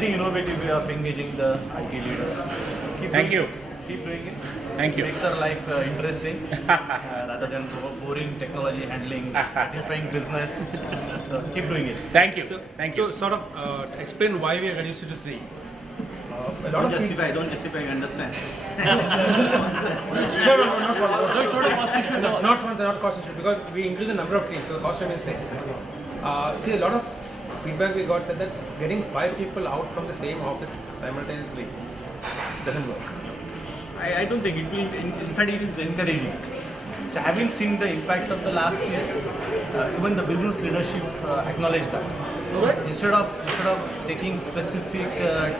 very innovative way of engaging the IT leaders. Thank you. Keep doing it. Thank you. Makes our life interesting rather than boring technology handling, satisfying business. So keep doing it. Thank you. So, Thank you. To sort of explain why we reduced it to 3. A lot Don't of justify, don't justify, understand. No, not for not funds and not cost issue because we increase the number of teams, so the cost remains same. See, a lot of feedback we got said that getting 5 people out from the same office simultaneously doesn't work. I don't think it will, in fact it is encouraging. So having seen the impact of the last year, even the business leadership acknowledged that. So instead of taking specific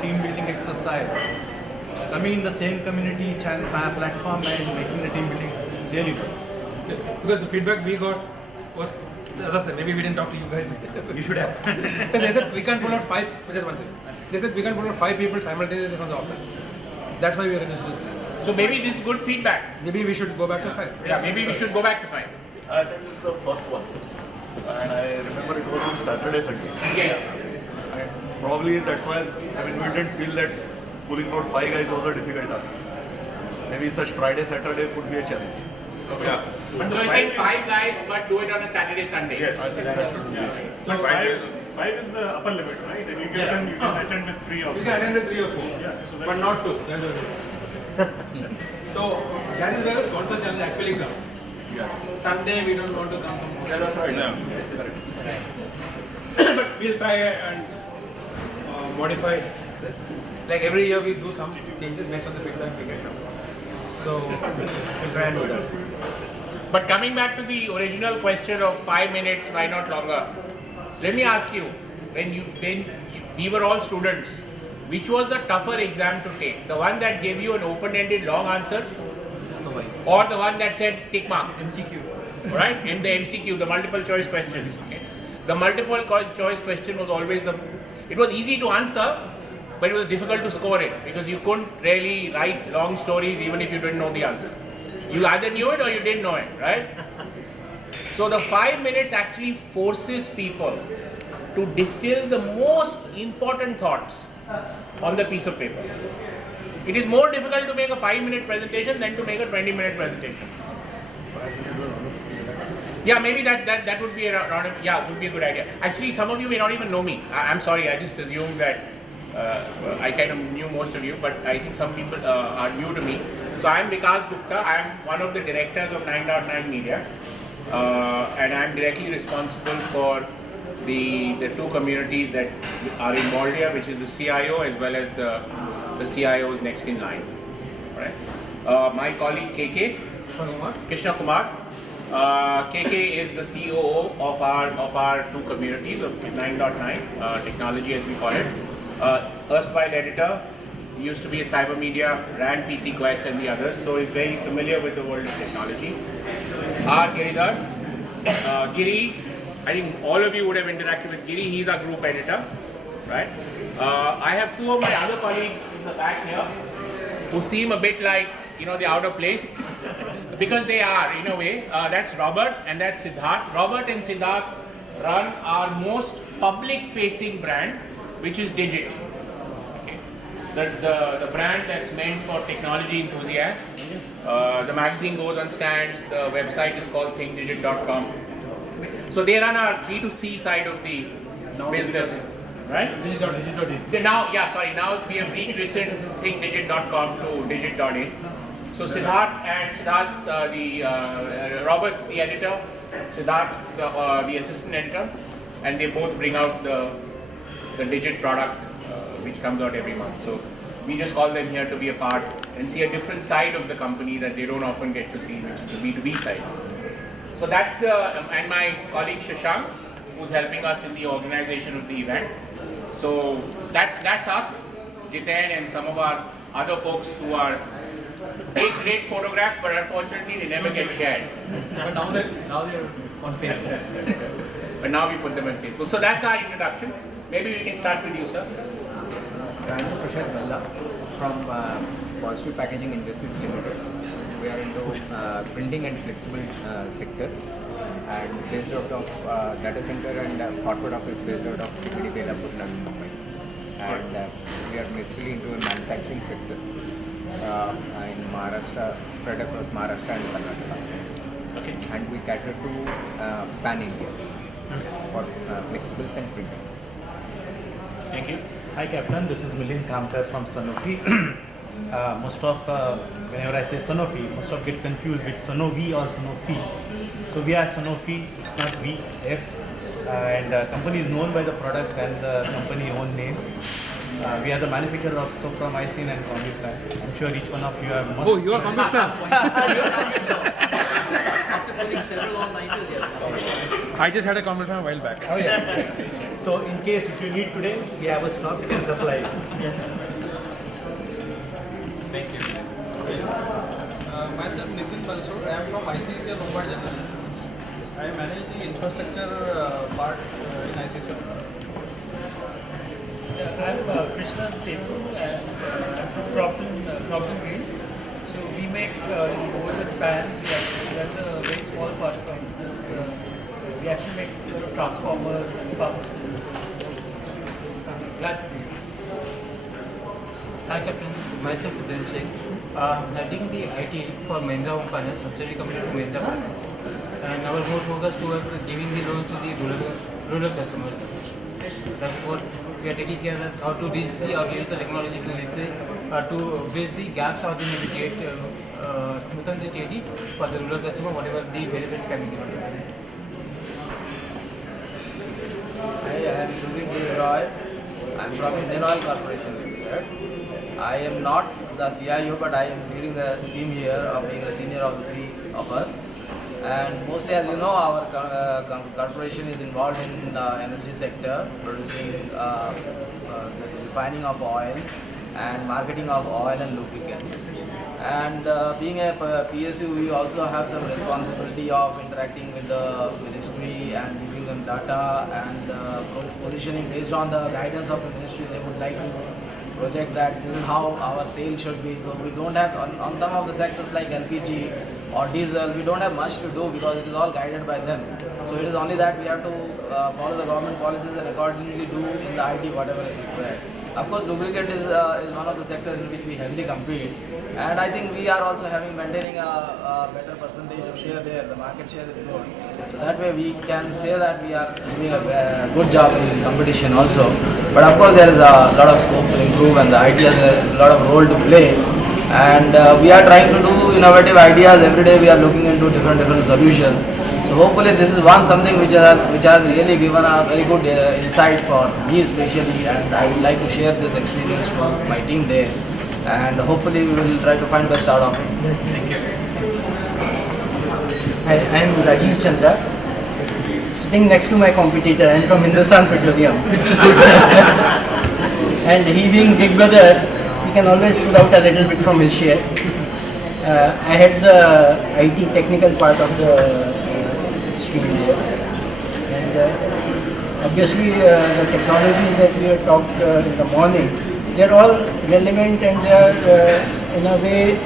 team building exercise, coming in the same community channel platform and making the team building is really good. Because the feedback we got was, as I said, maybe we didn't talk to you guys. You should have. They said we can't pull out 5. Just one second. They said we can't pull out 5 people simultaneously from the office. That's why we are in this. So maybe this is good feedback. Maybe we should go back to 5. Yeah, maybe we should go back to 5. I attended the first one, and I remember it was on Saturday, Sunday. Yes. And probably that's why, we didn't feel that pulling out 5 guys was a difficult task. Maybe such Friday, Saturday could be a challenge. Yeah. So you're saying 5 guys, but do it on a Saturday, Sunday. Yes, I think that should be. So five is the upper limit, right? And you can attend with 3 also. You can attend with 3 or 4, Yeah, so but not 2. So that is where the sponsor challenge actually comes. Yeah. Sunday we don't want to come. That's right. Yeah. But we'll try and modify this. Like every year we do some changes based on the feedback we get from. So we'll try and do that. But coming back to the original question of 5 minutes, why not longer? Let me ask you, when we were all students, which was the tougher exam to take? The one that gave you an open-ended long answers? Or the one that said tick mark? MCQ. Right? In the MCQ, the multiple choice questions. Okay? The multiple choice question was always it was easy to answer, but it was difficult to score it because you couldn't really write long stories even if you didn't know the answer. You either knew it or you didn't know it, right? So the 5 minutes actually forces people to distill the most important thoughts on the piece of paper. It is more difficult to make a 5-minute presentation than to make a 20-minute presentation. Yeah, maybe that would be would be a good idea. Actually, some of you may not even know me. I'm sorry, I just assumed that I kind of knew most of you, but I think some people are new to me. So I'm Vikas Gupta. I'm one of the directors of 9.9 Media, and I'm directly responsible for the 2 communities that are in Moldia, which is the CIO as well as the CIOs next in line. Right? My colleague KK, Krishna Kumar. KK is the COO of our 2 communities of 9.9 technology, as we call it. Erstwhile editor, used to be at Cyber Media, ran PC Quest and the others, so is very familiar with the world of technology. R. Giridhar. Giri, I think all of you would have interacted with Giri. He's our group editor, right? I have 2 of my other colleagues in the back here who seem a bit like, they're out of place. Because they are, in a way. That's Robert and that's Siddharth. Robert and Siddharth run our most public-facing brand, which is Digit. Okay. The brand that's meant for technology enthusiasts. The magazine goes on stands. The website is called thinkdigit.com. So they run our B2C side of the business, right? Digit.in. Now we have rechristened thinkdigit.com to digit.in. So Siddharth's Robert's the editor, Siddharth's the assistant editor, and they both bring out the Digit product which comes out every month. So we just call them here to be a part and see a different side of the company that they don't often get to see, which is the B2B side. So that's and my colleague Shashank, who's helping us in the organization of the event. So that's us, Jiten and some of our other folks who are take great photographs, but unfortunately they never get shared. But now they're on Facebook. But now we put them on Facebook. So that's our introduction. Maybe we can start with you, sir. I'm Prashant Balla from Positive Packaging Industries Limited. We are into printing and flexible sector, and based out of data center and corporate office based out of CPD Belapur, Navi Mumbai. and we are basically into a manufacturing sector in Maharashtra, spread across Maharashtra and Karnataka. Okay. And we cater to pan-India for flexibles and printing. Thank you. Hi Captain, this is Milind Kamkar from Sanofi. Whenever I say Sanofi, most of get confused with Sanofi or Sanofi. So we are Sanofi, it's not we, F. And company is known by the product and the company own name. We are the manufacturer of Soframycin and Combiflam. I'm sure each one of you have must. Oh, you are Combiflam. After putting several all-nighters, yes. I just had a Combiflam a while back. Oh yes. So in case if you need today, we have a stock, we can supply. Thank you. Myself, Nitin Balsor. I am from ICICI Lombard General. I manage the infrastructure part in ICICI. I'm Krishna Setu and I'm from Crompton Green. So we make overhead fans. That's a very small part of our business. We actually make a lot of transformers and pumps. Glad to be here. Hi Captain, myself Udin Singh. Heading the IT for Mahindra Home Finance, subsidiary company to Mahindra Finance. And our more focus towards giving the loans to the rural customers. That's what we are taking care of, how to reach the or use the technology to reach the to bridge the gaps or the mitigate smoothen the TAD for the rural customer, whatever the benefit can be given to them. Hi, I am Sudhir Dev Roy. I am from Indian Oil Corporation Limited. I am not the CIO, but I am leading the team here of being the senior of the three of us. And mostly, as you know, our corporation is involved in the energy sector, producing the refining of oil and marketing of oil and lubricants. And being a PSU, we also have some responsibility of interacting with the ministry and giving them data and positioning based on the guidance of the ministry. They would like to project that this is how our sale should be. So we don't have, on some of the sectors like LPG or diesel, we don't have much to do because it is all guided by them. So it is only that we have to follow the government policies and accordingly do in the IT whatever is required. Of course, lubricant is one of the sectors in which we heavily compete, and I think we are also maintaining a better percentage of share there. The market share is good, so that way we can say that we are doing a good job in competition also. But of course, there is a lot of scope to improve, and the IT has a lot of role to play. And we are trying to do innovative ideas every day. We are looking into different solutions. So hopefully this is something which has really given a very good insight for me especially, and I would like to share this experience to my team there, and hopefully we will try to find best out of it. Thank you. I am Rajiv Chandra. Sitting next to my competitor, I am from Hindustan Petroleum, which is good. And he being big brother, he can always pull out a little bit from his share. I had the IT technical part of the stream there, and obviously the technologies that we have talked in the morning, they are all relevant and they are in a way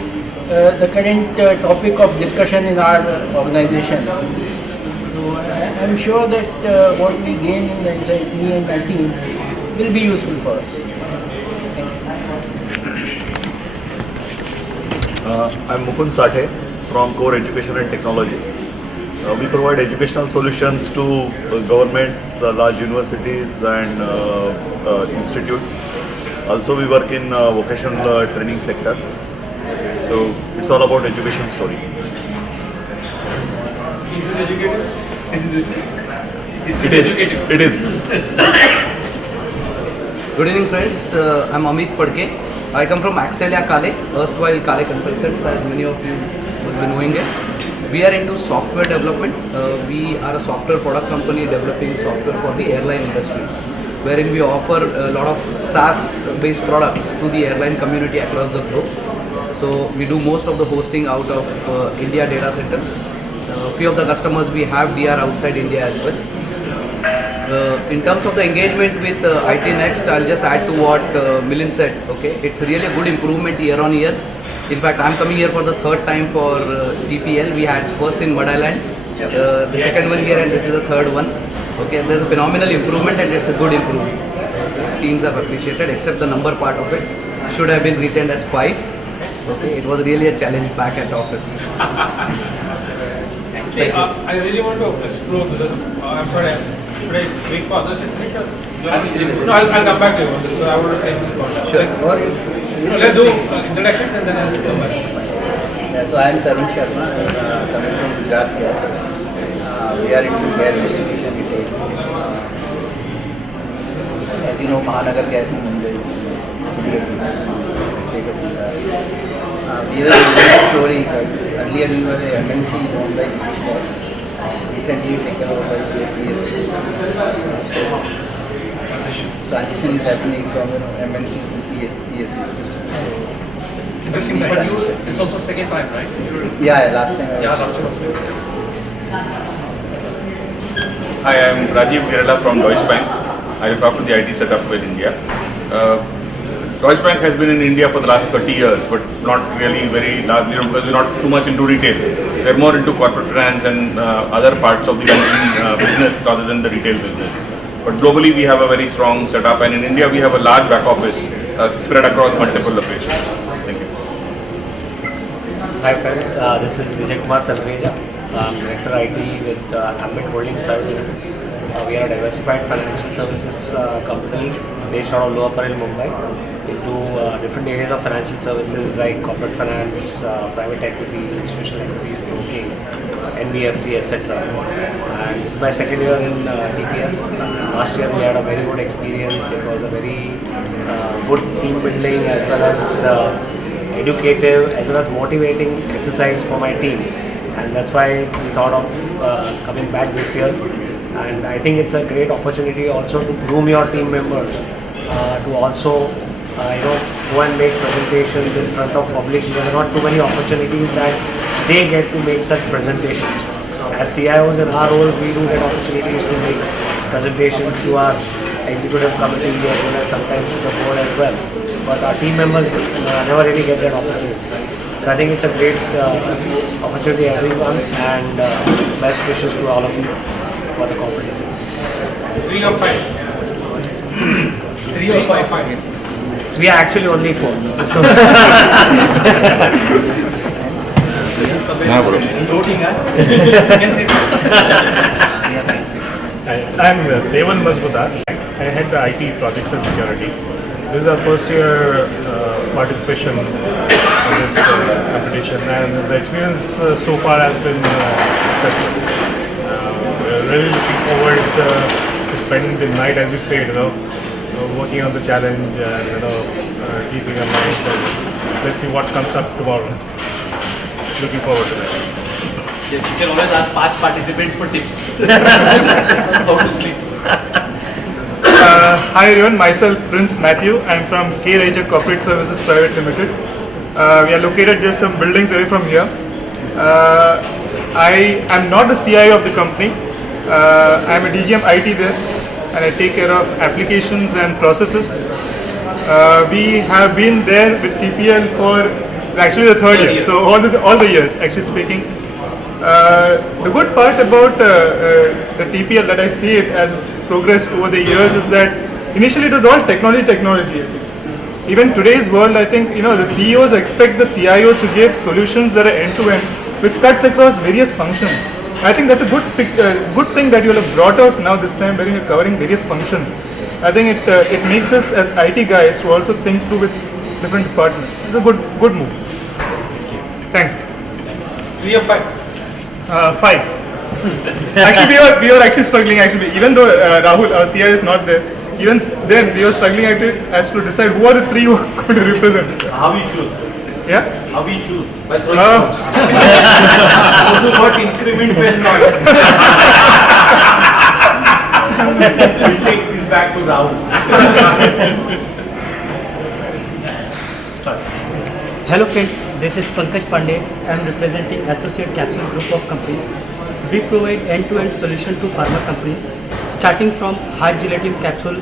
the current topic of discussion in our organization. So I am sure that what we gain in the inside, me and my team, will be useful for us. I'm Mukund Sathe from Core Education and Technologies. We provide educational solutions to governments, large universities and institutes. Also we work in vocational training sector. So it's all about education story. Is it educated? It is. Good evening friends, I'm Amit Padke. I come from Axelia Kale, erstwhile Kale Consultants, as many of you must be knowing it. We are into software development. We are a software product company developing software for the airline industry, wherein we offer a lot of SaaS based products to the airline community across the globe. So we do most of the hosting out of India data center. Few of the customers we have DR outside India as well. In terms of the engagement with IT Next, I'll just add to what Milind said. Okay, it's really a good improvement year on year. In fact, I'm coming here for the third time for TPL. We had first in Mud Island, the second one here, and this is the third one. Okay, there's a phenomenal improvement and it's a good improvement. teams have appreciated, except the number part of it. Should have been retained as 5. Okay, it was really a challenge back at office. See, I really want to explore because I'm sorry. Should I wait for others to finish? Or no, I'll come back to you on this. I want to take this call. Sure. Let's do introductions and then I'll come back. Yeah, so I am Tarun Sharma, coming from Gujarat Gas. We are into gas distribution retail. As you know, Mahanagar Gas in Mumbai is state of Gujarat. We have a unique story. Earlier we were a MNC owned by British Gas. Recently taken over by PSC. Transition is happening from MNC to PSC. Interesting. But it's also second time, right? Yeah, last time. Last time also. Hi, I am Rajiv Girala from Deutsche Bank. I look after the IT setup in India. Deutsche Bank has been in India for the last 30 years, but not really very largely because we're not too much into retail. We're more into corporate finance and other parts of the banking business rather than the retail business. But globally, we have a very strong setup, and in India, we have a large back office spread across multiple locations. Thank you. Hi friends, this is Vijay Kumar Talreja. I'm Director IT with Ambit Holdings Private Limited. We are a diversified financial services company based out of Lower Parel, Mumbai, into different areas of financial services like corporate finance, private equity, institutional equities, broking, NBFC, etc. And this is my second year in DPL. Last year we had a very good experience. It was a very good team building as well as educative as well as motivating exercise for my team, and that's why we thought of coming back this year. And I think it's a great opportunity also to groom your team members, to also go and make presentations in front of public. There are not too many opportunities that they get to make such presentations. As CIOs in our roles, we do get opportunities to make presentations to our executive committee as well as sometimes to the board as well. But our team members never really get that opportunity. So I think it's a great opportunity everyone, and best wishes to all of you for the competition. 3 or 5? 3 or 5? We are actually only 4. So I'm Devan Mazmudar. I head the IT projects and security. This is our first year participation in this competition, and the experience so far has been exceptional. We're really looking forward to spending the night, as you said, working on the challenge and teasing our minds, and let's see what comes up tomorrow. Looking forward to that. Yes, you can always ask past participants for tips. How to sleep. Hi everyone, myself Prince Matthew. I'm from K. Raja Corporate Services Private Limited. We are located just some buildings away from here. I am not the CIO of the company. I am a DGM IT there, and I take care of applications and processes. We have been there with TPL for actually the third year, so all the years actually speaking. The good part about the TPL that I see it as progressed over the years is that initially it was all technology. Even today's world, I think the CEOs expect the CIOs to give solutions that are end-to-end, which cuts across various functions. I think that's a good thing that you have brought out now this time, where you're covering various functions. I think it makes us as IT guys to also think through with different departments. It's a good move. Thanks. 3 or 5? 5. Actually, we were actually struggling. Actually, even though Rahul, our CI, is not there, even then we were struggling as to decide who are the 3 who are going to represent. How we choose? Yeah. How we choose? By throwing Also got increment when not. We'll take this back to Rahul. Hello friends, this is Pankaj Pandey. I am representing Associate Capsule Group of Companies. We provide end-to-end solution to pharma companies, starting from hard gelatin capsule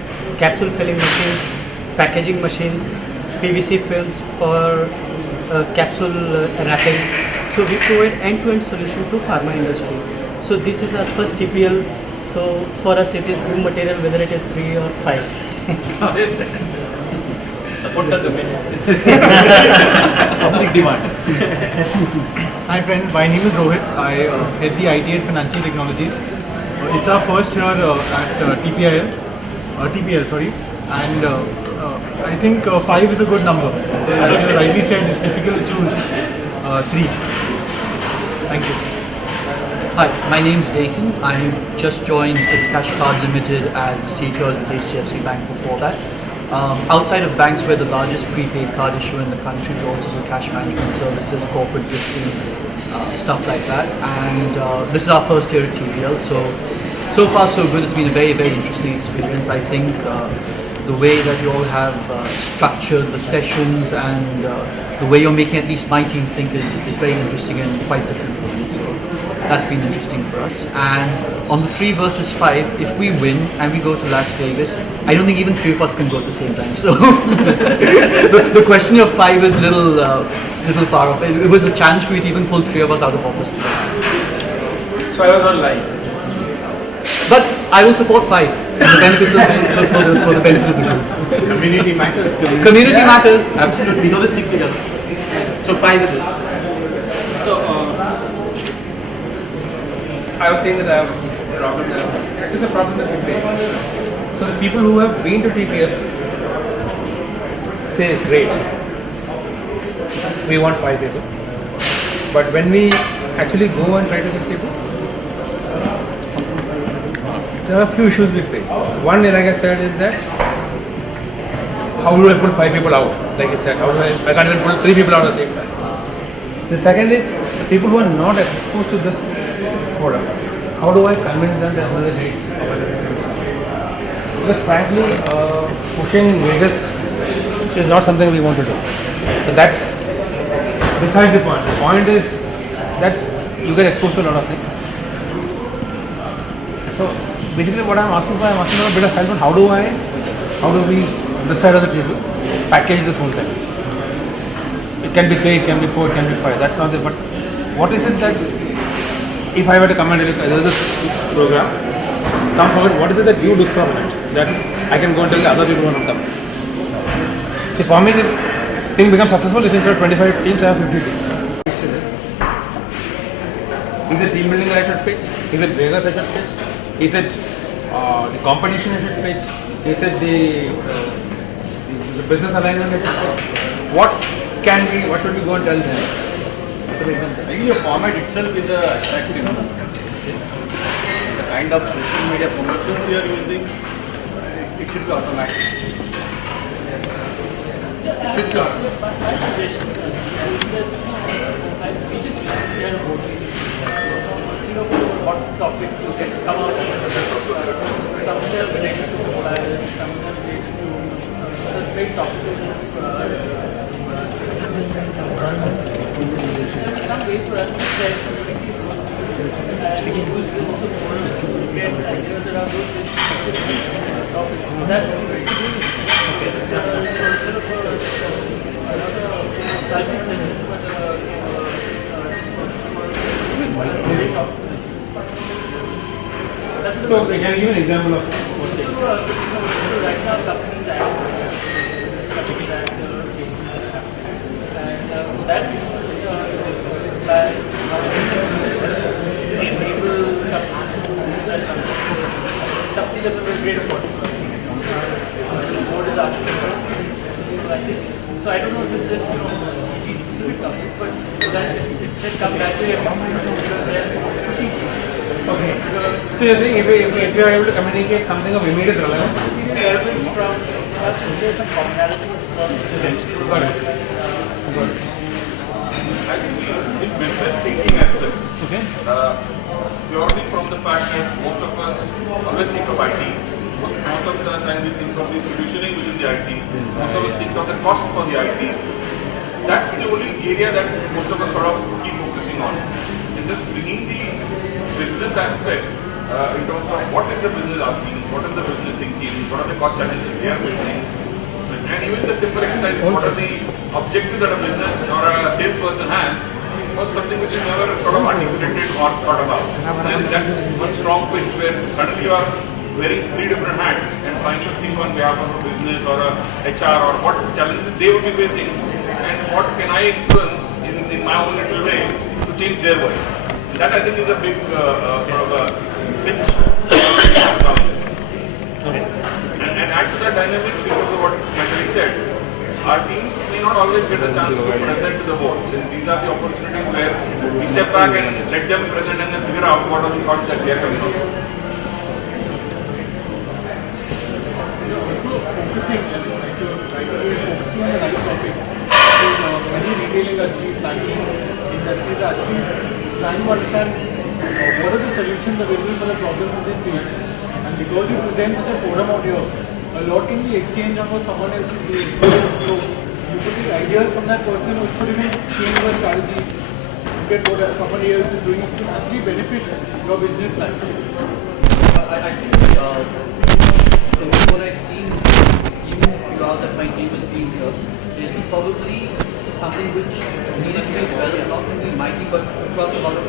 filling machines, packaging machines, PVC films for capsule wrapping. So we provide end-to-end solution to pharma industry. So this is our first TPL. So for us it is new material, whether it is 3 or 5. Support the Public demand. Hi friends, my name is Rohit. I head the IT and Financial Technologies. It's our first year at TPL, sorry, and I think 5 is a good number. As you rightly said, it's difficult to choose 3. Thank you. Hi, my name's Dakin. I just joined It's Cash Card Limited as the CTO at HDFC Bank before that. Outside of banks, we're the largest prepaid card issuer in the country. We also do cash management services, corporate gifting, stuff like that. And this is our first year at TPL, so far so good. It's been a very, very interesting experience. I think the way that you all have structured the sessions and the way you're making at least my team think is very interesting and quite different from me. So that's been interesting for us. And on the 3 versus 5, if we win and we go to Las Vegas, I don't think even 3 of us can go at the same time. So the question of 5 is little far off. It was a challenge for you to even pull 3 of us out of office today. So I was not lying. But I will support 5 for the benefits of, for the benefit of the group. Community matters. Community matters, absolutely. Got to stick together. So 5 it is. So I was saying that I have a problem. It's a problem that we face. So the people who have been to TPL say, great, we want 5 people. But when we actually go and try to get people, there are a few issues we face. One, like I said, is that how do I pull 5 people out? Like I said, I can't even pull 3 people out at the same time. The second is the people who are not exposed to this product. How do I convince them that another great? Because frankly, pushing Vegas is not something we want to do. So that's besides the point. The point is that you get exposed to a lot of things. So basically what I'm asking for a bit of help on how do we, this side of the table, package this whole thing. It can be 3, it can be 4, it can be 5, that's not it, but what is it that, if I were to come and tell you, there's this program, come forward, what is it that you look from it, that I can go and tell the other people who want to come. If for me the thing becomes successful, if instead of 25 teams, I have 50 teams. Is it team building that I should pitch? Is it Vegas I should pitch? Is it the competition I should pitch? Is it the business alignment I should pitch? What should we go and tell them? I think your format itself is attractive. The kind of social media promotions you are using, it should be automatic. It should be automatic. Hot topics you can come out of some of them related to mobiles, some of them related to great topics. There's some way for us to get community boost and use this as a forum to get ideas around those very specific topics. That would be very good. Instead of a consulting session, but So, can you give an example of what? So, right now, companies are changes that happen. And for that reason, clients enable something that's a very great opportunity. The board is asking for. So I don't know if it's just CG specific topic, but that if they come back to your Okay. So you're saying if you are able to communicate something of immediate relevance? Relevance from us, there's some commonalities across the Got it. I think in business thinking aspect, okay. Purely from the fact that most of us always think of IT. Most of the time we think of the solutioning within the IT. Most of us think of the cost for the IT. That's the only area that most of us sort of keep focusing on. And just bringing the business aspect in terms of what is the business asking, what is the business thinking, what are the cost challenges they are facing, and even the simple exercise, what are the objectives that a business or a salesperson has, was something which is never sort of articulated or thought about. And that's one strong pitch where suddenly you are wearing 3 different hats and trying to think on behalf of a business or a HR or what challenges they would be facing and what can I influence in my own little way to change their world. That I think is a big sort of a pitch. And add to that dynamic because of what my colleague said, our teams may not always get a chance to present to the board. And these are the opportunities where we step back and let them present and then figure out what are the thoughts that they are coming up with. Focusing on the right topics. Many retail industries, banking industries are actually trying to understand what are the solutions available for the problems that they face. And because you present such a forum out here, a lot can be exchanged on what someone else is doing. So you could take ideas from that person, or you could even change your strategy, get what somebody else is doing to actually benefit your business plan. I think what I've seen even throughout that my team has been here is probably something which needed to be developed not only in my team but across a lot of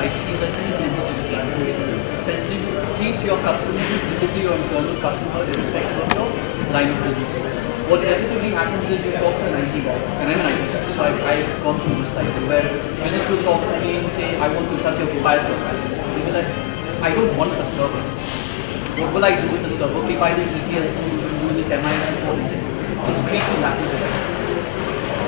IT teams. I see sensitivity. Sensitivity to your customer, who's typically your internal customer, irrespective of your line of business. What inevitably happens is you talk to an IT guy, and I'm an IT guy, so I've gone through this cycle where business will talk to me and say, I want to touch your buy a server. They'll be like, I don't want a server. What will I do with the server? Okay, buy this ETL tool, do this MIS report. It's treating that way.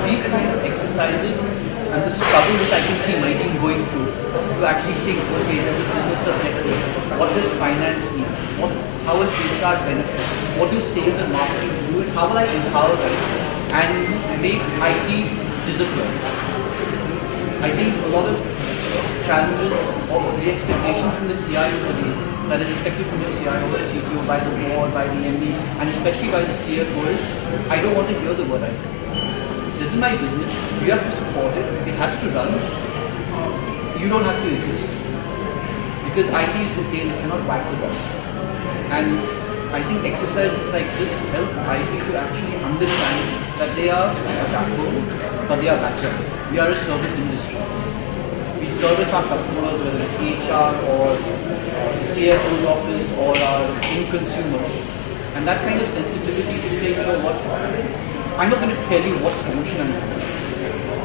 These kind of exercises and the struggle which I can see my team going through to actually think, okay, there's a business objective. What does finance need? How will HR benefit? What do sales and marketing do? And how will I empower them and make IT discipline? I think a lot of challenges or the expectations from the CIO today that is expected from the CIO, the CTO, by the board, by the MD, and especially by the CFO is, I don't want to hear the word IT. This is my business, you have to support it, it has to run, you don't have to exist. Because IT is the tail, it cannot whack the ball. And I think exercises like this help IT to actually understand that they are a backbone, but they are backbone. We are a service industry. We service our customers, whether it's HR or the CFO's office or our end consumers. And that kind of sensitivity to say, you know what, I'm not going to tell you what solution I'm going to use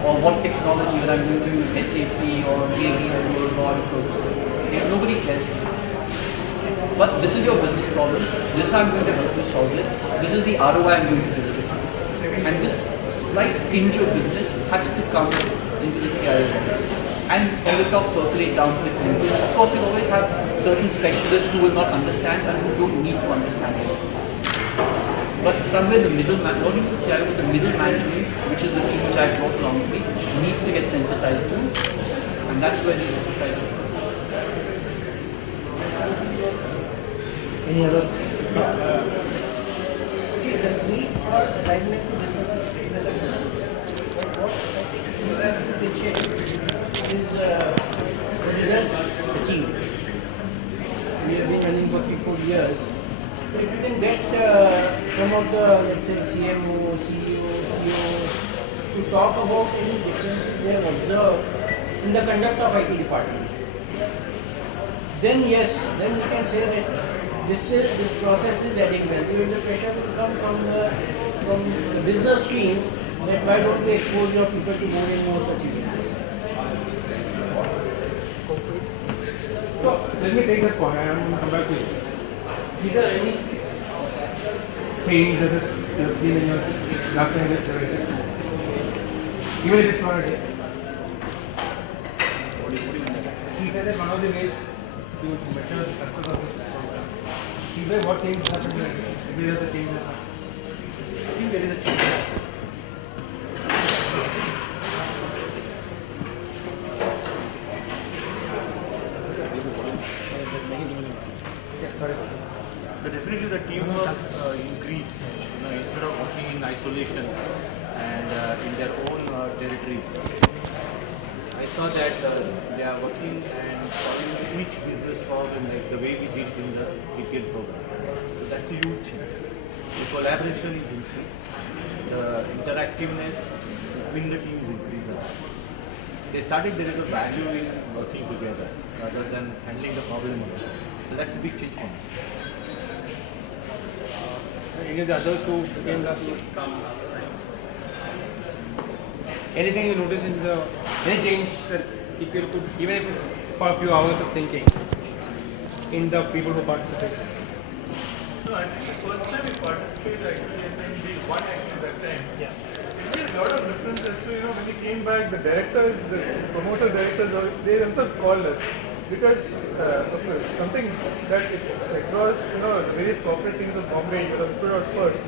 or what technology that I'm going to use, SAP or JD or Oracle. Nobody cares. But this is your business problem. This I'm going to help you solve it. This is the ROI I'm going to deliver. And this slight tinge of business has to come into the CIO office. And from the top percolate down to the team. Of course, you'll always have certain specialists who will not understand and who don't need to understand this. But somewhere the middle, not only the CIO, but the middle management, which is the team which I've brought along with me, needs to get sensitized to. And that's where these exercises come. Any other? See, the need for alignment to business is very well understood. But what I think you have to check is the results achieved. We have been running for 3-4 years. So if you can get some of the, let's say, CMO, CEO, CEOs to talk about any differences they have observed in the conduct of IT department, then yes, then we can say that this process is adding value, and the pressure will come from the business team that why don't we expose your people to more and more such events. So let me take that point and I'm going to come back to you. Is there any change that you have seen in your last time that even if it's not a day? He said that one of the ways to measure the success of this program, what change happened there? Maybe there's a change. I think there is a change. So definitely the teamwork increased. Instead of working in isolations and in their own territories, I saw that they are working and solving each business problem like the way we did in the TPL program. So that's a huge change. The collaboration is increased. The interactiveness between the teams increased. They started there is a value in working together rather than handling the problem alone. So that's a big change for me. any of the others who came last year? Anything you notice in the any change that people could, even if it's for a few hours of thinking, in the people who participate? No, I think the first time we participated actually, and then we won actually that time. Yeah. We made a lot of difference as to, when we came back, the directors, the promoter directors, they themselves called us. Because something that it's across, various corporate teams of Bombay, you stood out first.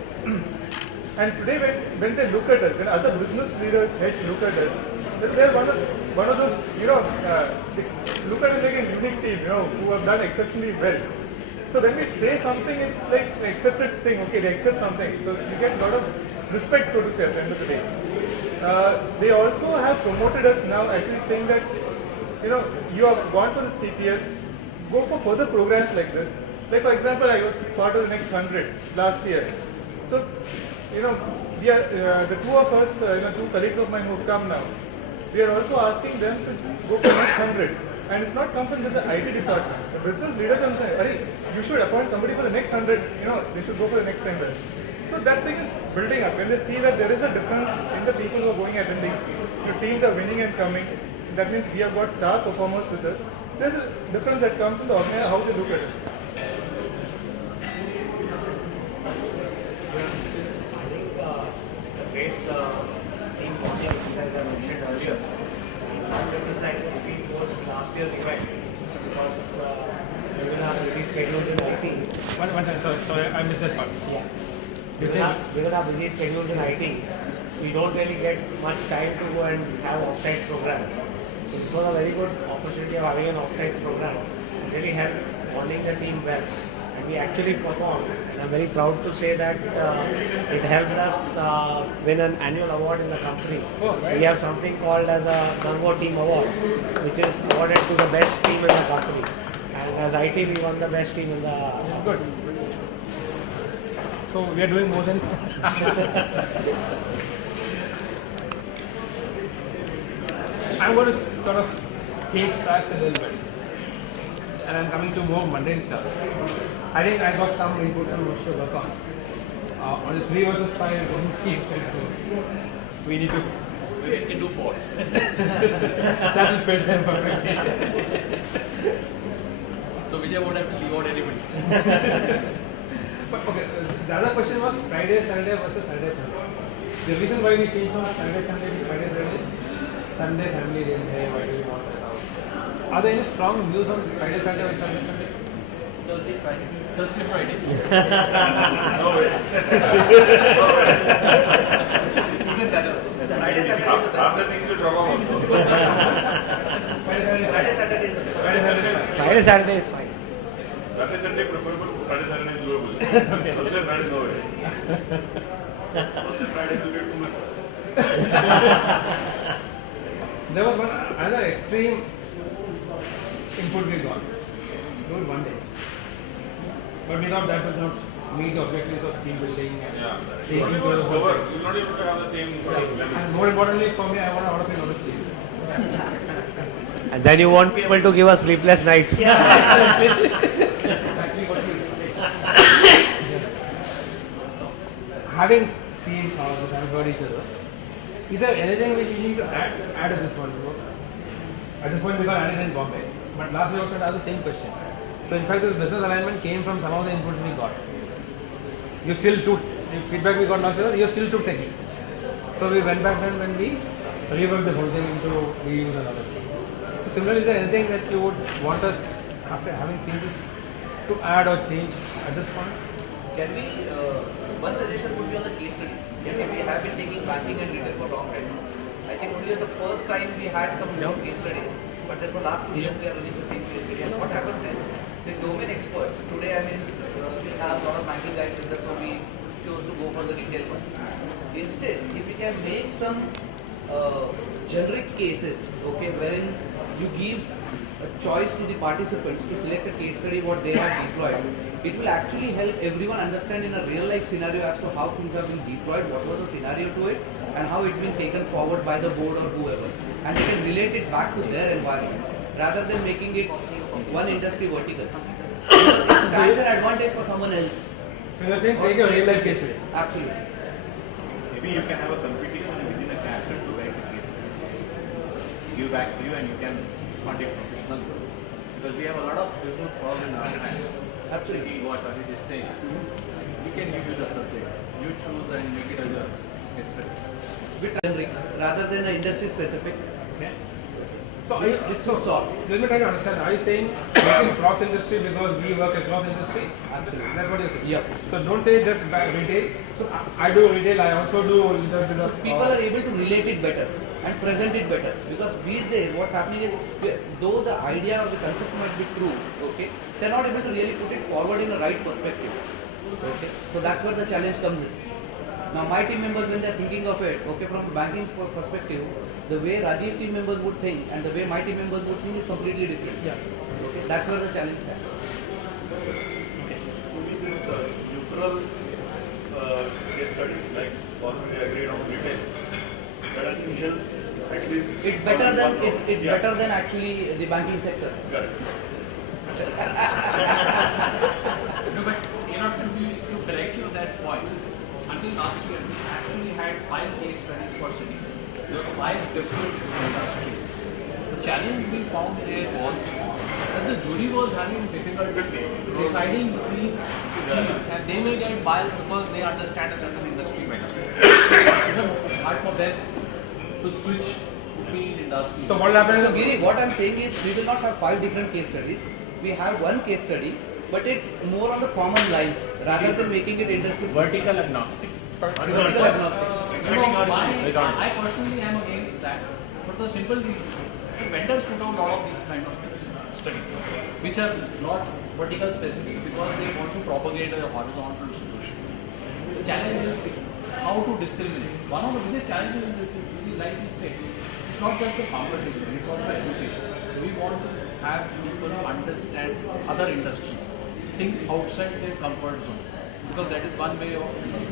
And today when they look at us, when other business leaders, heads look at us, they're one of those, they look at it like a unique team, who have done exceptionally well. So when we say something, it's like an accepted thing, okay, they accept something. So you get a lot of respect, so to say, at the end of the day. They also have promoted us now, actually saying that, you have gone for this TPL, go for further programs like this. Like for example, I was part of the Next 100 last year. So, we are, the two of us, two colleagues of mine who have come now, we are also asking them to go for Next 100. And it's not come from just the IT department. The business leaders are saying, Ari, you should appoint somebody for the next 100, they should go for the next 100. So that thing is building up. When they see that there is a difference in the people who are going attending, your teams are winning and coming, that means we have got star performers with us. There's a difference that comes in the organization, how they look at us. It's a great team bonding exercise I mentioned earlier. One difference I could see was last year's event because given our busy schedules in IT. One second, sorry, I missed that part. Yeah. Given our busy schedules in IT, we don't really get much time to go and have offsite programs. So this was a very good opportunity of having an offsite program. It really helped bonding the team well. And we actually performed. And I'm very proud to say that it helped us win an annual award in the company. We have something called as a Gango Team Award, which is awarded to the best team in the company. And as IT, we won the best team in the company. Good. So we are doing more than. I'm going to sort of change tracks a little bit. And I'm coming to more mundane stuff. I think I got some input on what to work on. On the 3 versus 5, I don't see it. We need to. We can do 4. That is better perfectly. So Vijay won't have to leave out anybody. But okay, the other question was Friday, Saturday versus Saturday, Sunday. The reason why we changed from Saturday, Sunday to Friday, Saturday is Sunday family day. Hey, why do you want that out? Are there any strong views on this Friday, Saturday or Sunday, Sunday? Thursday, Friday. Thursday, Friday. No way. Even better. Friday, Saturday is the best. After things you talk about. Friday, Saturday is the best. Friday, Saturday is fine. Saturday, Sunday preferable, Friday, Saturday is doable. Thursday, Friday, no way. Thursday, Friday will be too much. There was another extreme input we got. Do it one day. But we thought that would not meet the objectives of team building and seeing You people. will cover. You will not able to have the same level. And more importantly for me, I want all of you to see. And then you want people to give us sleepless nights. That's exactly what we say. Having seen all this and heard each other, is there anything which you need to add to this one? At this point we got added in Bombay, but last year also I asked the same question. So in fact this business alignment came from some of the inputs we got. You still took, the feedback we got last year, you still took taking. So we went back then when we reworked the whole thing into reuse and others. So similarly, is there anything that you would want us, after having seen this, to add or change at this point? Can we, one suggestion would be on the case studies. Okay, we have been taking banking and retail for a long time. I think only at the first time we had some new case studies, but then for last 2 years we are running the same case study. And what happens is, the domain experts, today we have a lot of banking guys with us, so we chose to go for the retail one. Instead, if we can make some generic cases, okay, wherein you give a choice to the participants to select a case study what they have deployed, it will actually help everyone understand in a real life scenario as to how things have been deployed, what was the scenario to it, and how it's been taken forward by the board or whoever. And they can relate it back to their environments rather than making it one industry vertical. It stands an advantage for someone else. So you're saying take a real life case study. Absolutely. Maybe you can have a competition within a character to write the case. Give back to you and you can expand it professional. Because we have a lot of business calls in our hand. Absolutely. What Ajit is saying. We can give you the subject. You choose and make it as a case study. Generic rather than an industry specific. So, It suits all. let me try to understand. Are you saying making cross industry because we work across industries? Absolutely. That's what you're saying. Yep. So don't say just retail. So I do retail. I also do a little bit of. People are able to relate it better and present it better, because these days what's happening is, though the idea or the concept might be true, okay, they're not able to really put it forward in the right perspective. Okay, so that's where the challenge comes in. Now my team members, when they're thinking of it, okay, from a banking perspective, the way Rajiv team members would think and the way my team members would think is completely different. Yeah. Okay, that's where the challenge stands. To me, this neutral case study, like already agreed on retail, that I think helps at least. It's better than better than actually the banking sector. Correct. No, but to correct you on that point, until last year we actually had 5 case studies for city. There were 5 different industries. The challenge we found there was that the jury was having difficulty deciding between fields, and they may get biased because they understand a certain industry better. It's hard for them to switch between industries. So what happens? So Giri, what I'm saying is we will not have 5 different case studies. We have one case study, but it's more on the common lines rather than making it industry specific. Vertical agnostic. Vertical agnostic. I personally am against that for the simple reason the vendors put out a lot of these kind of things, studies, which are not vertical specific because they want to propagate a horizontal solution. The challenge is how to discriminate. One of the biggest challenges in this is, like we said, it's not just the competition, it's also education. We want to have people understand other industries, things outside their comfort zone, because that is one way of learning.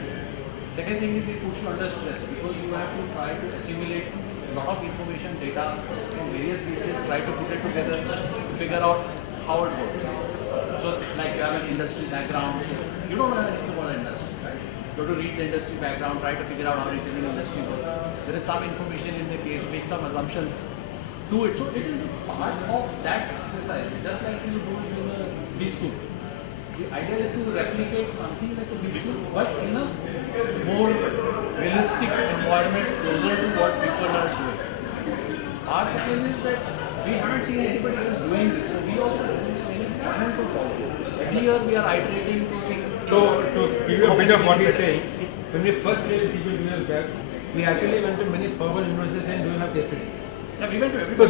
Second thing is it puts you under stress because you have to try to assimilate a lot of information, data from various pieces, try to put it together to figure out how it works. So like you have an industry background, so you don't know anything about industry, right? You have to read the industry background, try to figure out how the industry works. There is some information in the case, make some assumptions, do it. So it is part of that exercise, just like you do in a B school. The idea is to replicate something like a B school, but in a more realistic environment closer to what people are doing. Our experience is that we haven't seen anybody else doing this, so we also don't have any pattern to follow. Every year we are iterating to see. So to give you a bit of what we are saying, when we first did people 2 years back, we actually went to many foreign universities and do you have case studies. Yeah, we went to everybody. So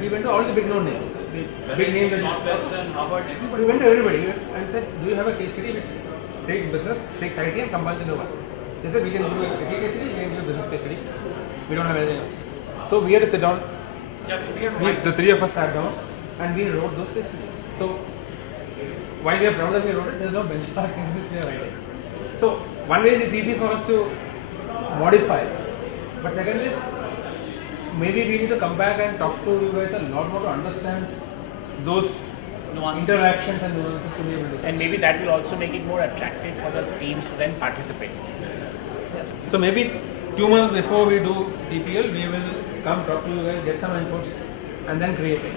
we went to all the big known names. The big names that Northwestern, Harvard, everybody. we went to everybody and said, do you have a case study which takes business, takes IT and combines into one? They said we can do a case study, we can do a business case study. We don't have anything else. So we had to sit down. Yeah, we have The 3 of us sat down and we wrote those case studies. So while we are proud that we wrote it, there's no benchmark in this we are writing. So one way it's easy for us to modify, but second is maybe we need to come back and talk to you guys a lot more to understand those interactions and nuances to be able to. And maybe that will also make it more attractive for the teams to then participate. So maybe 2 months before we do TPL, we will come talk to you guys, get some inputs, and then create it.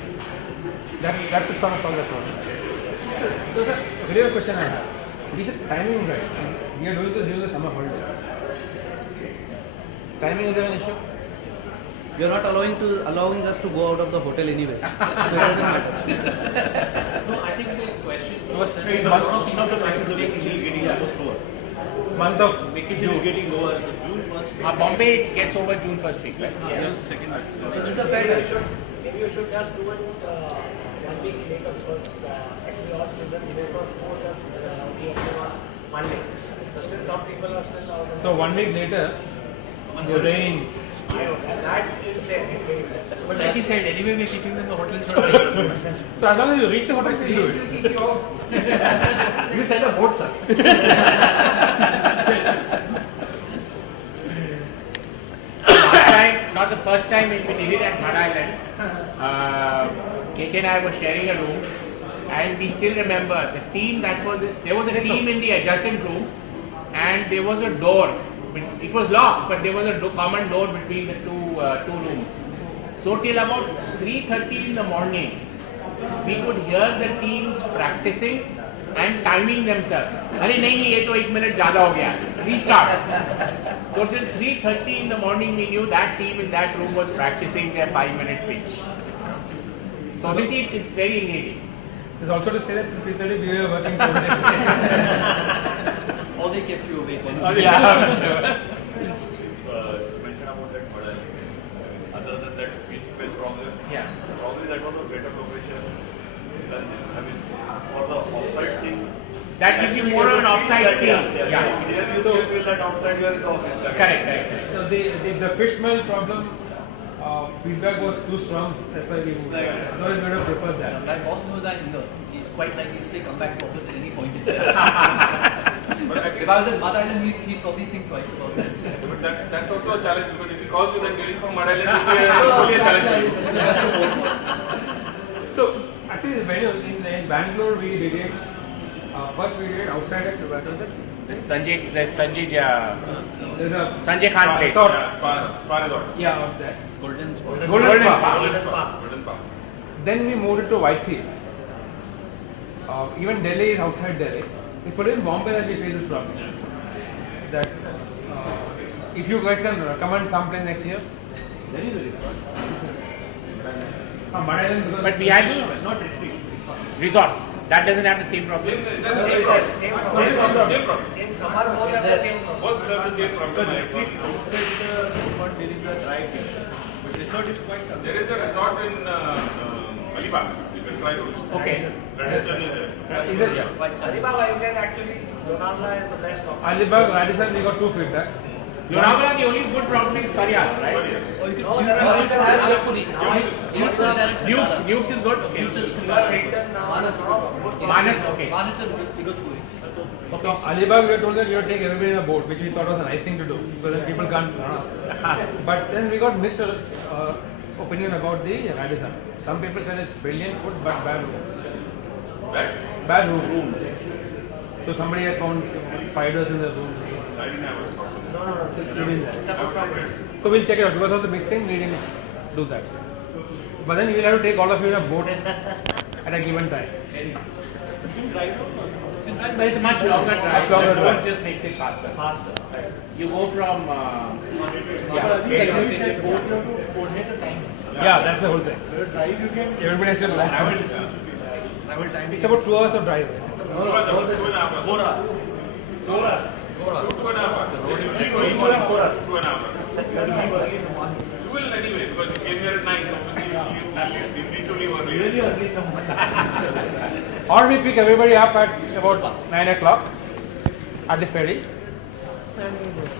That will sort of solve the problem. So sir, a real question I have. Is it timing right? We are doing this during the summer holidays. Timing is there an issue? You're not allowing us to go out of the hotel anyways, so it doesn't matter. No, I think the question was most of the places of vacation is getting almost over. Month of Vacation is getting over. So June 1st. Bombay gets over June 1st week, right? Yeah. Second. So this is a fair day. Maybe you should just do it 1 week later because actually all children they don't school us we open on Monday. So still some people are still out. So 1 week later, the rains. That is there. But like he said, anyway we're keeping them in the hotel. So as long as you reach the hotel, you do it. You will send a boat, sir. Not the first time we did it at Mud Island. KK and I were sharing a room, and we still remember the team that was, there was a team in the adjacent room and there was a door. It was locked, but there was a common door between the two rooms. So till about 3:30 in the morning, we could hear the teams practicing and timing themselves. अरे नहीं ये तो 1 minute ज़्यादा हो गया. Restart. So till 3:30 in the morning, we knew that team in that room was practicing their 5-minute pitch. So obviously it's very engaging. It's also to say that 3:30 we were working 4 days. Or they kept you awake. Yeah. Mention about that model. Other than that fish space problem. Yeah. Probably that was a better location. I mean, for the offside thing. That gives you more of an offside feel. Yeah. Here you still feel that outside you are in the office. Correct. So the fish smell problem, feedback was too strong. That's why we moved. Otherwise we would have preferred that. My boss knows I'm here. He's quite likely to say come back to office at any point in time. If I was in Mud Island, he'd probably think twice about it. But that's also a challenge because if he calls you, then getting from Mud Island will be a challenge. So actually, the venue in Bangalore we did it. First we did it outside at what was it? There's Sanjay Khan place. Spa resort. Yeah, out there. Golden Spa. Golden Spa. Then we moved it to Whitefield. Even Delhi is outside Delhi. It's only in Bombay that we face this problem. That if you guys can recommend sometime next year, very Mud Island because But we had not retreat. resort. That doesn't have the same problem. Same problem. In summer, both have the same problem. Both have the same problem. But resort is quite tough. There is a resort in Alibag. You can try those. Okay. Radisson is there. Is it? Alibaba, you can actually, Lonavala is the best option. Alibag, Radisson, we got two feedback. Lonavala, the only good property is Faryas, right? Or you could No, you there are could have Shivpuri. Nukes is good. Okay. Manas, okay. Manas and Igapuri. That's also So Alibag, we were told that we would take everybody in a boat, which we thought was a nice thing to do because then people can't run off. But then we got mixed opinion about the Radisson. Some people said it's brilliant food but bad rooms. Bad rooms. So somebody had found spiders in the rooms. I didn't have a problem. So we'll check it out because of the mixed thing. We didn't do that. But then we'll have to take all of you in a boat at a given time. But it's a much longer drive. Much longer The drive. road just makes it faster. Faster. You go from Yeah, that's the whole thing. Drive you can Everybody has to travel land. distance will be less. Travel time It's about 2 hours of drive. 4 hours. 4 hours. 2.5 hours. Going for 4 hours. 2.5 hours. You have to leave early in the morning. You will anyway because you came here at 9. Obviously, you need to leave early. Really early in the morning. Or we pick everybody up at about 9 o'clock at the ferry.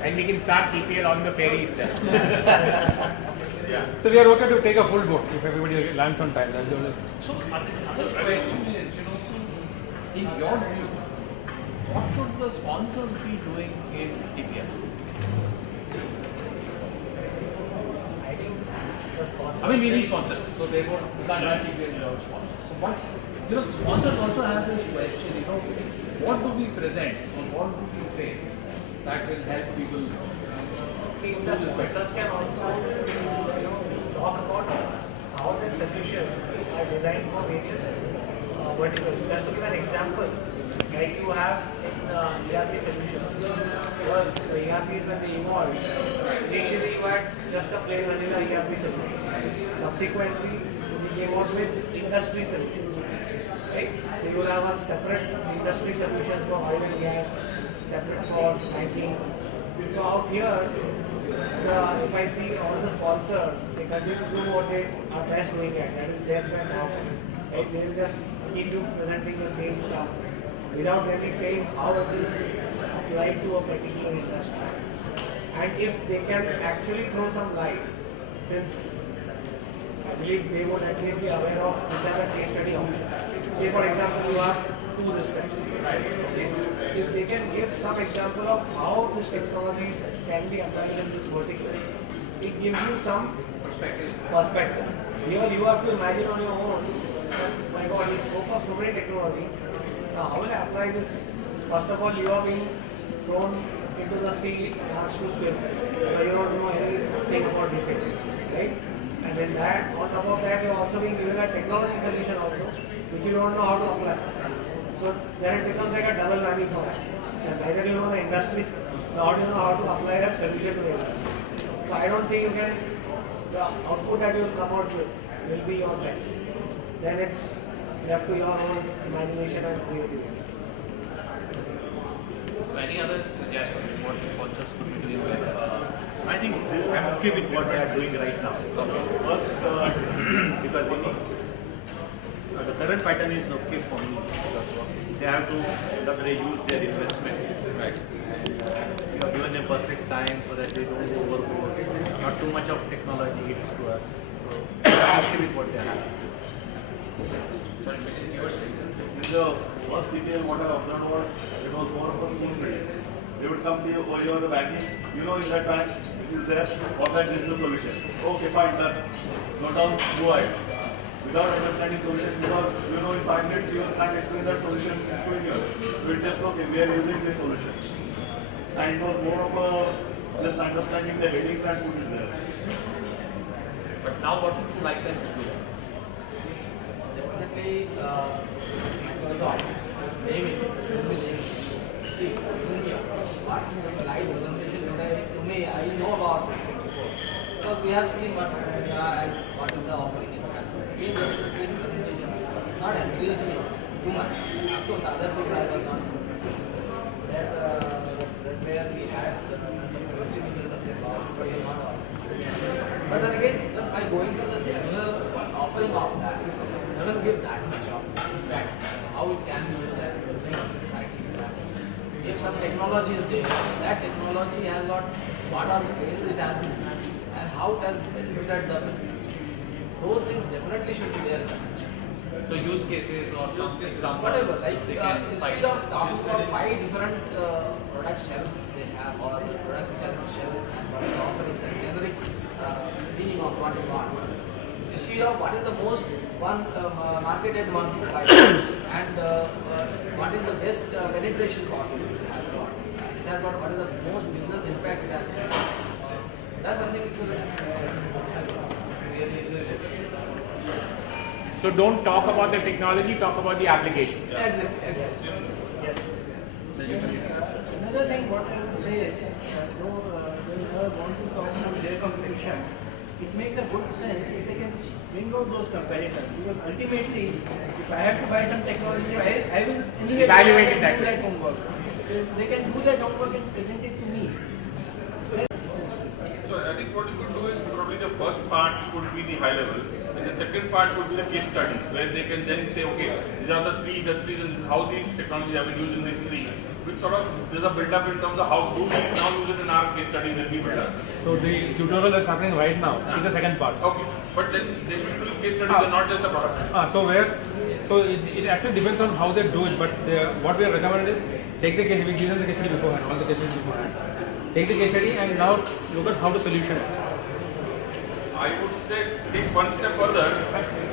and we can start TPL on the ferry itself. So we are okay to take a full boat if everybody lands on time. That's the only. So, other question is, in your view, what should the sponsors be doing in TPL? I think the sponsors. I mean, we need sponsors, so therefore, we can't have TPL without sponsors. So, what, sponsors also have this question, what do we present or what do we say that will help people? See, the sponsors can also, talk about how the solutions are designed for various verticals. Just to give an example, like you have in ERP solutions, the ERPs when they evolved, initially you had just a plain vanilla ERP solution. Subsequently, we came out with industry solutions. Right? So you will have a separate industry solution for oil and gas, separate for banking. So out here, if I see all the sponsors, they continue to do what they are best doing at, that is their brand now. Right? They will just keep you presenting the same stuff without really saying how it is applied to a particular industry. And if they can actually throw some light, since I believe they would at least be aware of which are the case study options. Say for example, you have two this time. If they can give some example of how these technologies can be applied in this vertical, it gives you some perspective. Here you have to imagine on your own My God, he spoke of so many technologies. Now, how will I apply this? First of all, you are being thrown into the sea, asked to swim. You don't know anything about retail, right? And then that, on top of that, you are also being given a technology solution also, which you don't know how to apply. So then it becomes like a double whammy for us. And neither you know the industry, nor do you know how to apply that solution to the industry. So I don't think you can, the output that you will come out with will be your best. Then it's left to your own imagination and creativity. So any other suggestions what the sponsors could be doing better? I think I'm okay with what they are doing right now. First, because the current pattern is okay for me. They have to use their investment. Right. You have given them perfect time so that they don't overboard. Not too much of technology hits to us. So I'm okay with what they have. The first detail what I observed was it was more of a spoon feeding. They would come to you, oh, you are the banking, you know in that bank, this is there, or that this is the solution. Okay, fine, done. No down, go ahead. Without understanding solution, because you know in 5 minutes you can't explain that solution in 2 years. So it just okay, we are using this solution. And it was more of a just understanding the headings and put it there. But now what would you like them to do? Definitely, because of this naming, see, what in the slide presentation today, to me, I know about this thing before. Because we have seen what's and what is the offering in Castle. We have the same presentation. Not encouraged me too much. Of course, the other people I was not. That where we had flexibility of the law, but we are not all. But then again, just by going through the general offering of that, doesn't give that much of impact. How it can be with that if some technology is there, that technology has got what are the phases it has been and how it has benefited the business. Those things definitely should be there in the picture. So use cases or some examples. Whatever, like they can instead cite. of talking about 5 different product shelves they have or products which are on shelves and what are the offerings and generic meaning of what you want. Instead of what is the most marketed one to buy and what is the best penetration for it has got. It has got what is the most business impact it has got. That's something which will help us really. So don't talk about the technology, talk about the application. Exactly. Yes. Another thing what I would say is, though they want to talk about their competition, it makes a good sense if they can bring out those comparisons. Because ultimately, if I have to buy some technology, I will anyway evaluate do that homework. They can do that homework and present it to me. So I think what you could do is probably the first part could be the high level, and the second part would be the case studies, where they can then say, okay, these are the 3 industries and this is how these technologies have been used in these 3. Which sort of there's a build up in terms of how do we now use it in our case study when we build up. So the tutorial that's happening right now is the second part. Okay, but then they should do case studies and not just the product. So it actually depends on how they do it, but what we recommend is take the case, we give them the case study beforehand, all the cases beforehand. Take the case study and now look at how to solution it. I would say take one step further,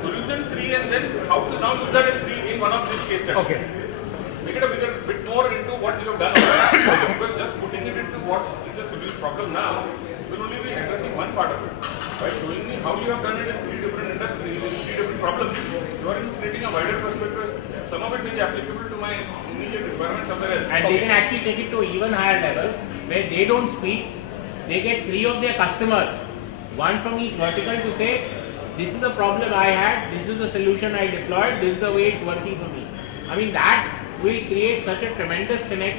solution 3 and then how to now use that in 3 in one of these case studies. Okay. Make it a bit more into what you have done already. Because just putting it into what is the solution problem now will only be addressing one part of it. By showing me how you have done it in 3 different industries, in 3 different problems, you are creating a wider perspective. Some of it may be applicable to my immediate requirement somewhere else. And they can actually take it to even higher level, where they don't speak, they get 3 of their customers, one from each vertical to say, this is the problem I had, this is the solution I deployed, this is the way it's working for me. I mean, that will create such a tremendous connect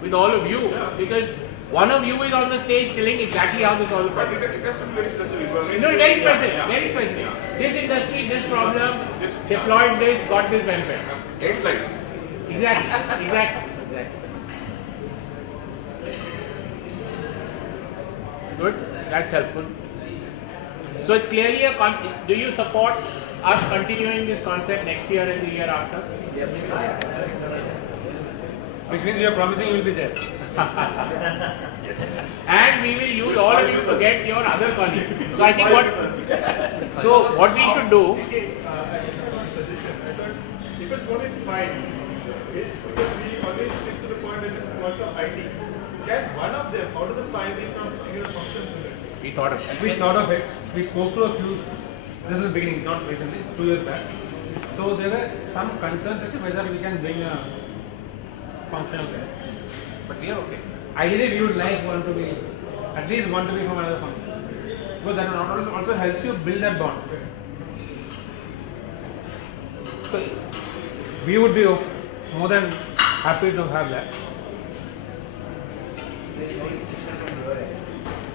with all of you, because one of you is on the stage telling exactly how to solve the problem. But it has to be very specific. No, very specific, very specific. This industry, this problem, deployed this, got this benefit. 8 slides. Exactly. Good, that's helpful. So it's clearly do you support us continuing this concept next year and the year after? Yeah, please. Which means you are promising you will be there. Yes. And we will use all of you to get your other colleagues. So I think what we should do only 5. It's because we always stick to the point that it's work of IT. Can one of them, out of the 5, be from your functions in it? We thought of it. We thought of it. We spoke to a few. This is the beginning, not recently, 2 years back. So there were some concerns as to whether we can bring a functional guy. But we are okay. Ideally, we would like one to be, at least one to be from another function. Because that also helps you build that bond. So we would be more than happy to have that.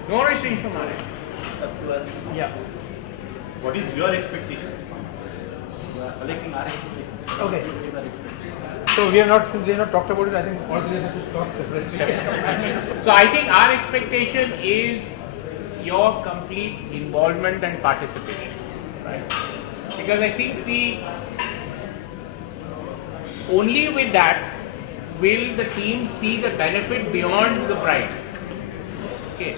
No restriction from our end. It's up to us. Yeah. What is your expectations? You are collecting our expectations. Okay. What is our expectations? So we have not, since we have not talked about it, I think all three of us should talk separately. So I think our expectation is your complete involvement and participation, right? Because I think only with that will the team see the benefit beyond the price. Okay.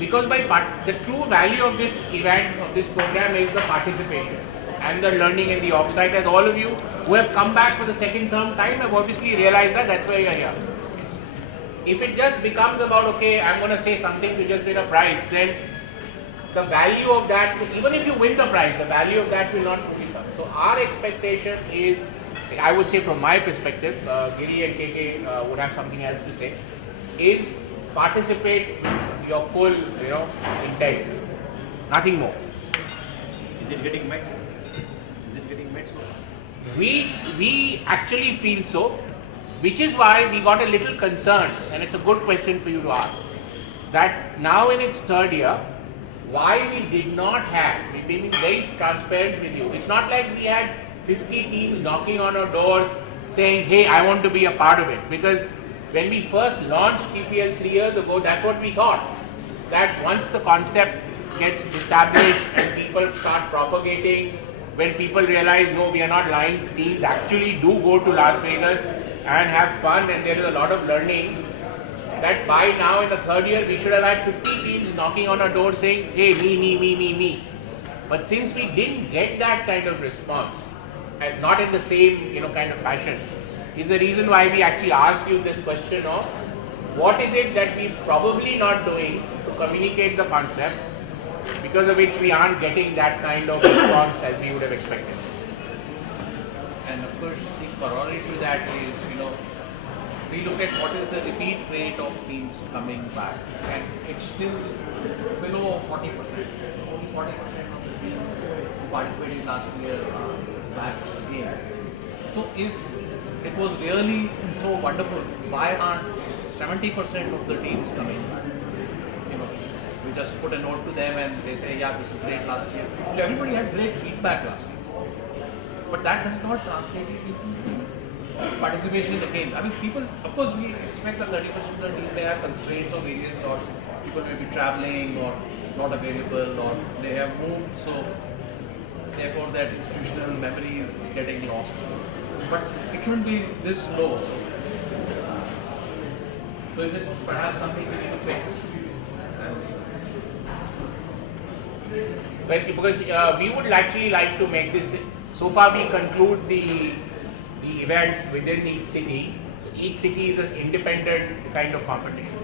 Because the true value of this event, of this program, is the participation and the learning and the offsite. As all of you who have come back for the second term time have obviously realized that's why you are here. If it just becomes about, okay, I'm going to say something to just win a prize, then the value of that, even if you win the prize, the value of that will not truly come. So our expectation is, I would say from my perspective, Giri and KK would have something else to say, is participate your full, intent. Nothing more. Is it getting met? Is it getting met? We actually feel so, which is why we got a little concerned, and it's a good question for you to ask, that now in its third year, why we did not have, we've been very transparent with you. It's not like we had 50 teams knocking on our doors saying, hey, I want to be a part of it. Because when we first launched TPL 3 years ago, that's what we thought. That once the concept gets established and people start propagating, when people realize, no, we are not lying, teams actually do go to Las Vegas and have fun, and there is a lot of learning, that by now in the third year we should have had 50 teams knocking on our door saying, hey, me. But since we didn't get that kind of response, and not in the same kind of passion, is the reason why we actually asked you this question of what is it that we probably not doing to communicate the concept, because of which we aren't getting that kind of response as we would have expected. And of course, the corollary to that is, we look at what is the repeat rate of teams coming back, and it's still below 40%. Only 40% of the teams who participated last year are back again. So if it was really so wonderful, why aren't 70% of the teams coming back? We just put a note to them and they say, yeah, this was great last year. So everybody had great feedback last year. But that does not translate into participation in the game. I mean, people, of course, we expect that 30% of the team may have constraints of various sorts. People may be traveling or not available, or they have moved, so therefore that institutional memory is getting lost. But it shouldn't be this low. So is it perhaps something we need to fix? Well, because we would actually like to make this, so far we conclude the events within each city. So each city is an independent kind of competition.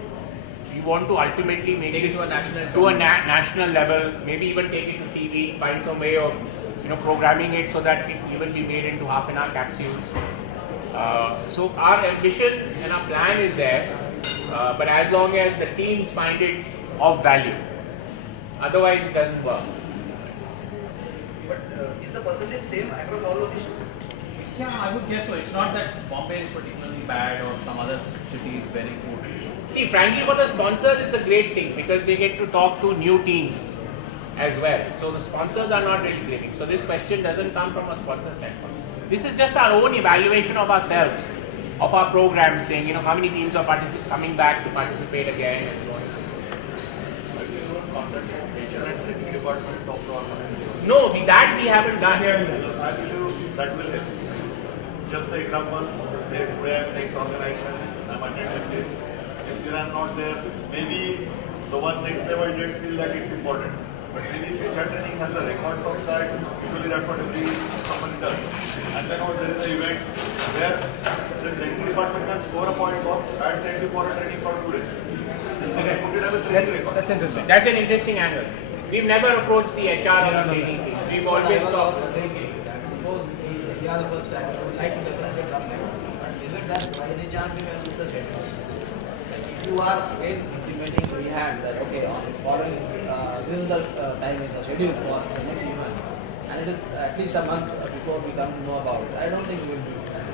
We want to ultimately make Take it this to a national to a national level, maybe even take it to TV, find some way of programming it so that it even be made into half-an-hour capsules. So our ambition and our plan is there, but as long as the teams find it of value, otherwise it doesn't work. But is the percentage same across all locations? Yeah, I would guess so. It's not that Bombay is particularly bad or some other city is very good. See, frankly, for the sponsors, it's a great thing because they get to talk to new teams as well. So the sponsors are not really giving. So this question doesn't come from a sponsor standpoint. This is just our own evaluation of ourselves, of our programs, saying, how many teams are coming back to participate again and so on. No, that we haven't done. I believe that will help. Just an example, say today I'm next organization, I'm attending this. If you are not there, maybe the one next level didn't feel that it's important. But maybe if HR training has the records of that, usually that's what every company does. And then there is an event where the training department can score a point of add send you for a training for 2 days. Okay. Put it as a training record. That's interesting. That's an interesting angle. We've never approached the HR or the training team. We've always talked. Suppose we are the first time, I would like to definitely come next. But is it that by any chance we can put the schedule? Like if you are implementing freehand that okay, on foreign, this is the time is scheduled for the next event, and it is at least a month before we come to know about it. I don't think we will do that.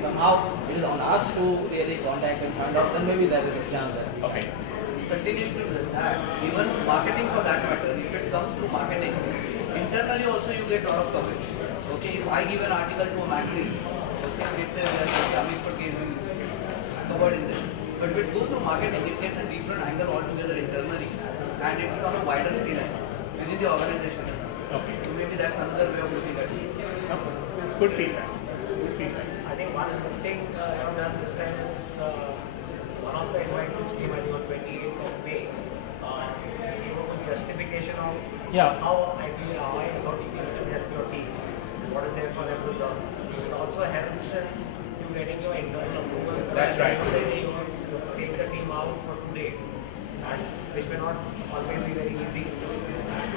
Somehow it is on us to really contact and find out. Then maybe there is a chance that. Okay. Continuing to that, even marketing for that matter, if it comes through marketing, internally also you get a lot of coverage. Okay, if I give an article to a magazine, okay, it says that Amit Patel will covered in this. But if it goes to marketing, it gets a different angle altogether internally, and it's on a wider scale within the organization. Okay. So maybe that's another way of looking at it. Okay. It's good feedback. Good feedback. I think one thing I have done this time is one of the invites which came I think on 28th of May gave a good justification of how TPL can help your teams, what is there for them to learn. It also helps in you getting your internal approval. That's right. You take the team out for 2 days, and which may not always be very easy. And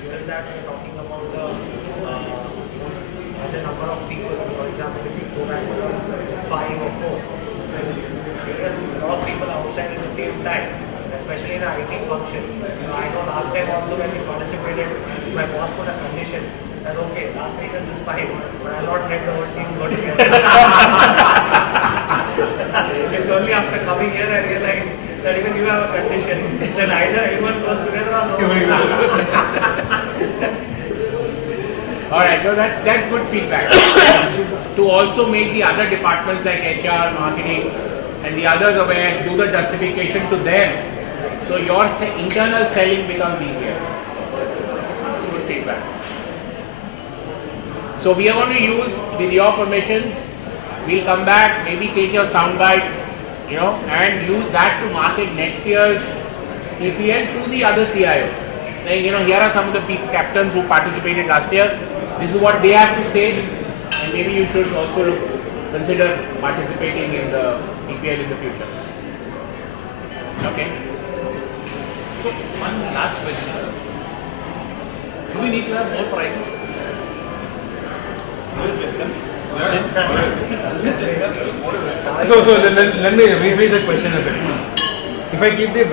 given that we're talking about the larger number of people, for example, if you go back to 5 or 4, a lot of people outside at the same time, especially in an IT function. I know last time also when we participated, my boss put a condition that okay, last week this is fine, but I'll not let the whole team go together. It's only after coming here I realized that even you have a condition that either everyone goes together or Alright, so that's good feedback. To also make the other departments like HR, marketing, and the others aware, do the justification to them, so your internal selling becomes easier. Good feedback. So we are going to use, with your permissions, we'll come back, maybe take your soundbite, and use that to market next year's TPL to the other CIOs. Saying, here are some of the peak captains who participated last year. This is what they have to say, and maybe you should also consider participating in the TPL in the future. Okay. So one last question. Do we need to have more prizes? So let me rephrase the question a bit. If I keep the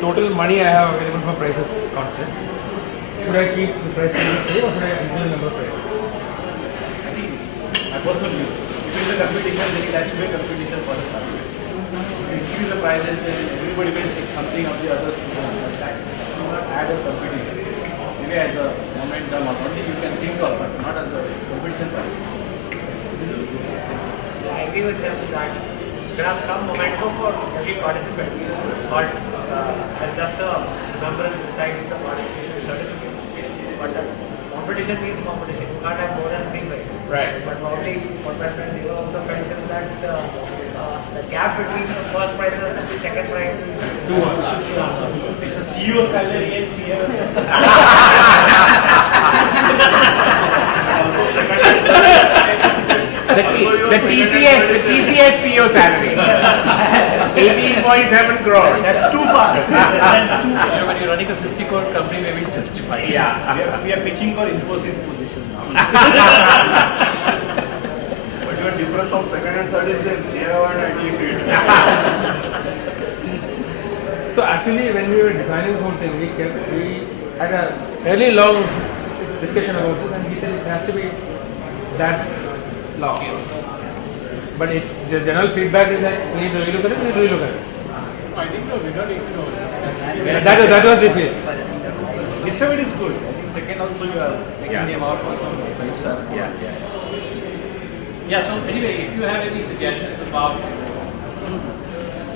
total money I have available for prices constant, should I keep the price the same or should I increase the number of prices? I think my personal view, if it's a competition, then it has to be a competition for the price. If you increase the prices, then everybody will take something of the others to tax. Do not add a competition. Maybe as a momentum or something you can think of, but not as a competition price. I agree with him that there are some momentum for every participant, but as just a remembrance besides the participation certificates. But competition means competition. You can't have more than 3 prizes. Right. But probably what my friend Deva also felt is that the gap between the first prize and the second prize is 2-1. It's a CEO salary and CEO salary. The TCS CEO salary. 18.7 crores. That's too far. That's too far. When you're running a 50 crore company, maybe it's justified. Yeah. We are pitching for Infosys position now. But your difference of second and third is in CIO and IT field. So actually when we were designing this whole thing, we had a fairly long discussion about this and we said it has to be that long. But if the general feedback is that we need to relook at it, we need to relook at it. I think so. We don't explore. That was the feel. This time it is good. I think second also you are taking them out for some 5-star. Yeah, so anyway, if you have any suggestions about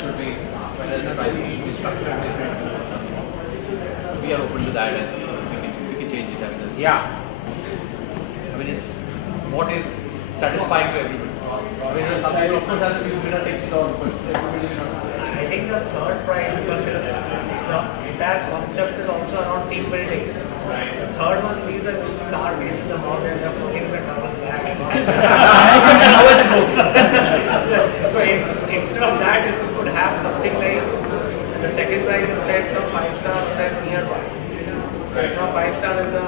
should we, whether the pricing should be structured differently or something, we are open to that and we can change it. I mean, it's what is satisfying to everybody. Some people, of course, have the view winner takes it all, but everybody will not. I think the third prize, because it's the entire concept is also around team building. The third one is that it's our based on the mouth and they're putting the towel back. So instead of that, if you could have something like the second line, you said some 5-star hotel nearby. So it's not 5-star and the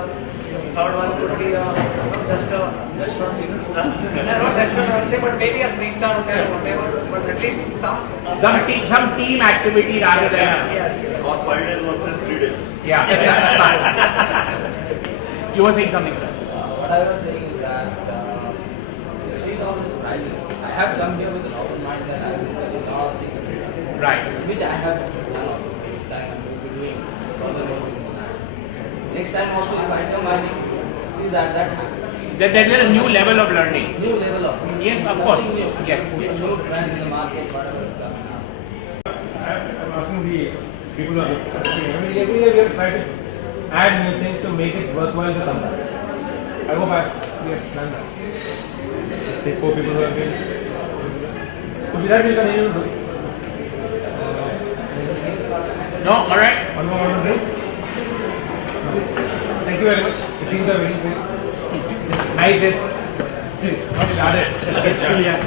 third one could be just a restaurant, not restaurant, I would say, but maybe a 3-star hotel or whatever, but at least some team activity rather than yes. Or 5 days versus 3 days. yeah. You were saying something, sir. What I was saying is that instead of this pricing, I have come here with an open mind that I will get a lot of things to do. Right. Which I have done also. This time I will be doing rather more than that. Next time also if I come, I will see that happens. There's a new level of learning. New level of Yes, of course. New. Yes. New trends in the market, whatever is coming up. I'm asking the people who are looking. I mean, every year we have tried to add new things to make it worthwhile to come back. I hope we have done that. Say 4 people who have been. So with that we continue to do. No, alright. One more drinks. Thank you very much. The teams are very good. Nice dress. Not started. It's still here.